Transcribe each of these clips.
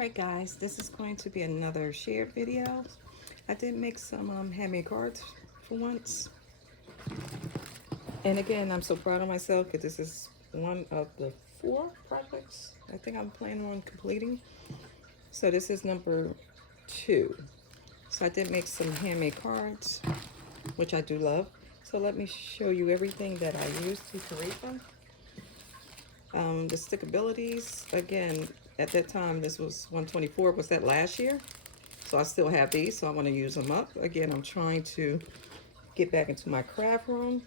Alright guys, this is going to be another shared video. I did make some handmade cards for once. And again, I'm so proud of myself because this is one of the 4 projects I think I'm planning on completing. So this is number 2. So I did make some handmade cards, which I do love. So let me show you everything that I used to create them. The stickabilities, again, at that time, this was 124, was that last year? So I still have these, so I want to use them up. Again, I'm trying to get back into my craft room.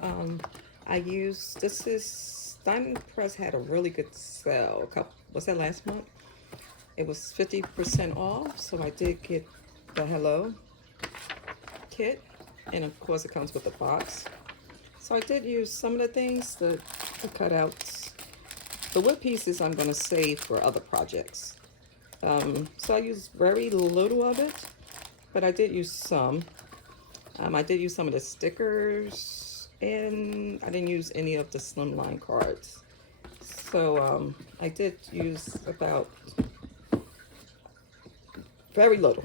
I use, this is, Diamond Press had a really good sale, was that last month? It was 50% off, so I did get the Hello kit, and of course it comes with a box. So I did use some of the things, the cutouts. The wood pieces I'm going to save for other projects. So I used very little of it, but I did use some. I did use some of the stickers, and I didn't use any of the slimline cards. So I did use about very little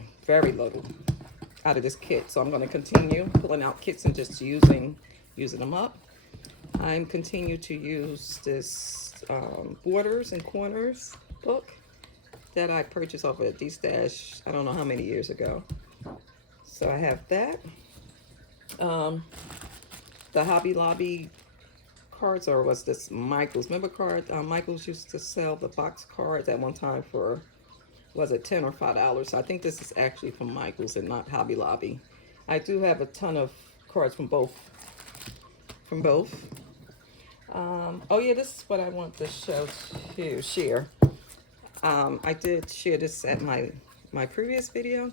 out of this kit. So I'm going to continue pulling out kits and just using them up. I'm continue to use this Borders and Corners book that I purchased off of D-Stash, I don't know how many years ago. So I have that. The Hobby Lobby cards, or was this Michael's? Remember card? Michael's used to sell the box cards at one time for, was it $10 or $5? So I think this is actually from Michael's and not Hobby Lobby. I do have a ton of cards from both. Oh yeah, this is what I want to share. I did share this at my previous video,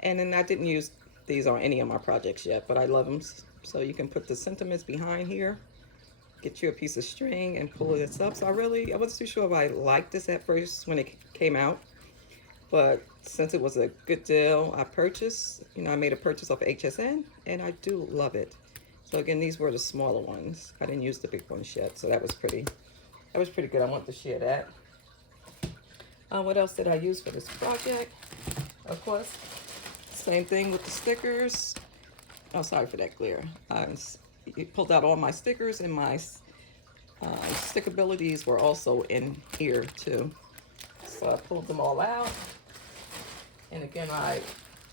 and then I didn't use these on any of my projects yet, but I love them. So you can put the sentiments behind here, get you a piece of string and pull this up. So I wasn't too sure if I liked this at first when it came out, but since it was a good deal, I purchased, I made a purchase off of HSN, and I do love it. So again, these were the smaller ones. I didn't use the big ones yet, so that was pretty good. I want to share that. What else did I use for this project? Of course, same thing with the stickers. Oh, sorry for that glare. I pulled out all my stickers, and my stickabilities were also in here too. So I pulled them all out. And again,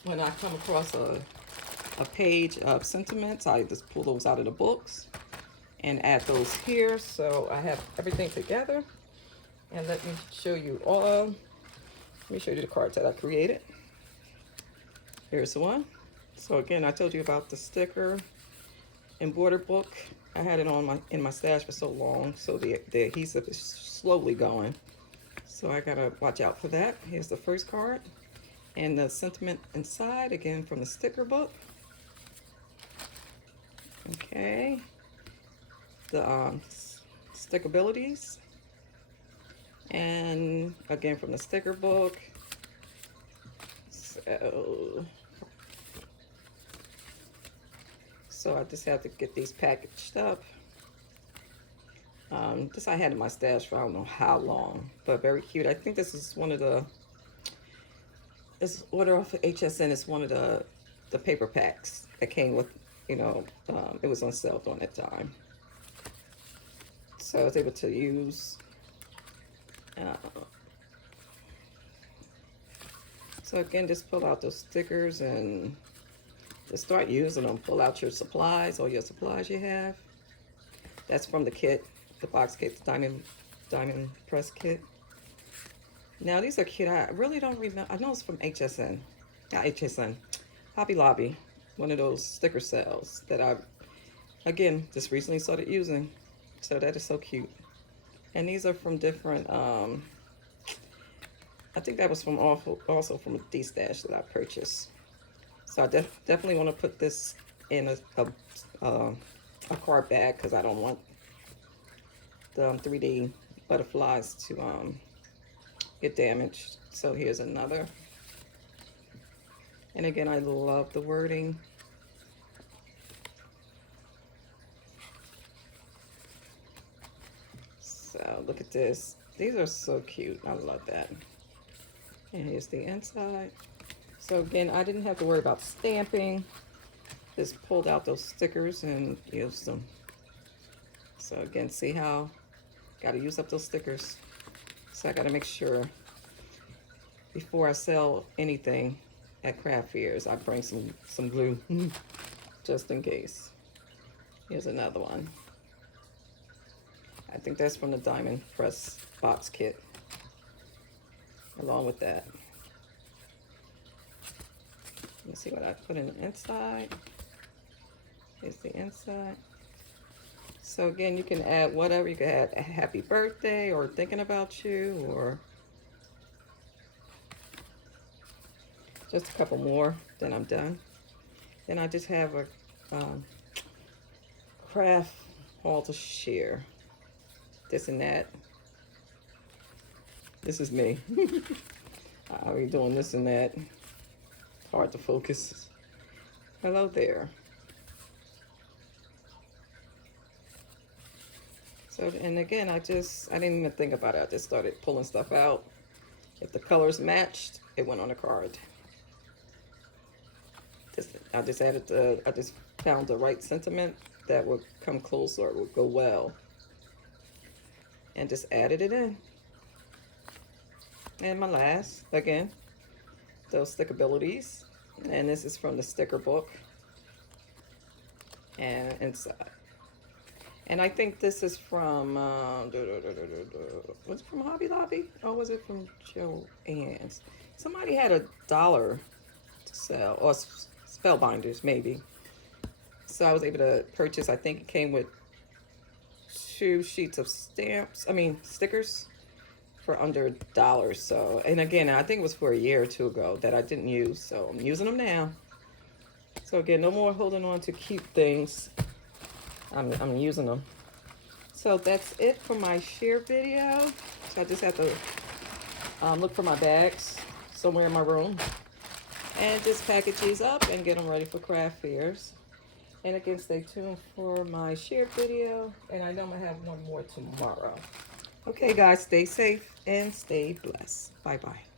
when I come across a page of sentiments, I just pull those out of the books and add those here. So I have everything together, and let me show you the cards that I created. Here's the one. So again, I told you about the sticker and border book. I had it in my stash for so long, so the adhesive is slowly going, so I gotta watch out for that. Here's the first card, and the sentiment inside, again from the sticker book. Okay, the stickabilities, and again from the sticker book. So I just have to get these packaged up. This I had in my stash for I don't know how long, but very cute. I think this is one of this order off of HSN is one of the paper packs that came with, it was on sale during that time. So I was able to use, so again, just pull out those stickers and just start using them. Pull out your supplies, all your supplies you have. That's from the kit, the box kit, the Diamond Press kit. Now these are cute. I really don't remember. I know it's from HSN, not HSN, Hobby Lobby. One of those sticker sales that I, again, just recently started using. So that is so cute. And these are from different, I think that was from also from a D-Stash that I purchased. So I definitely want to put this in a card bag because I don't want the 3D butterflies to get damaged. So here's another. And again, I love the wording. So look at this. These are so cute. I love that. And here's the inside. So again, I didn't have to worry about stamping. Just pulled out those stickers and used them. So again, see how got to use up those stickers. So I got to make sure before I sell anything at craft fairs, I bring some glue just in case. Here's another one. I think that's from the Diamond Press box kit. Along with that. Let me see what I put in the inside. Here's the inside. So again, you can add whatever. You can add a happy birthday or thinking about you, or just a couple more, then I'm done. Then I just have a craft haul to share. This and that. This is me. I'll be doing this and that. Hard to focus. Hello there. So, and again, I didn't even think about it. I just started pulling stuff out. If the colors matched, it went on a card. I just found the right sentiment that would come close or it would go well. And just added it in. And my last, again, those stickabilities. And this is from the sticker book. And inside. And I think this is from, was it from Hobby Lobby? Or was it from Joann's? Somebody had $1 to sell, or Spellbinders, maybe. So I was able to purchase, I think it came with 2 sheets of stickers for under $1. So, and again, I think it was for a year or 2 ago that I didn't use. So I'm using them now. So again, no more holding on to cute things. I'm using them. So that's it for my share video. So I just have to look for my bags somewhere in my room and just package these up and get them ready for craft fairs. And again, stay tuned for my share video. And I know I'm gonna have one more tomorrow. Okay guys, stay safe and stay blessed. Bye-bye.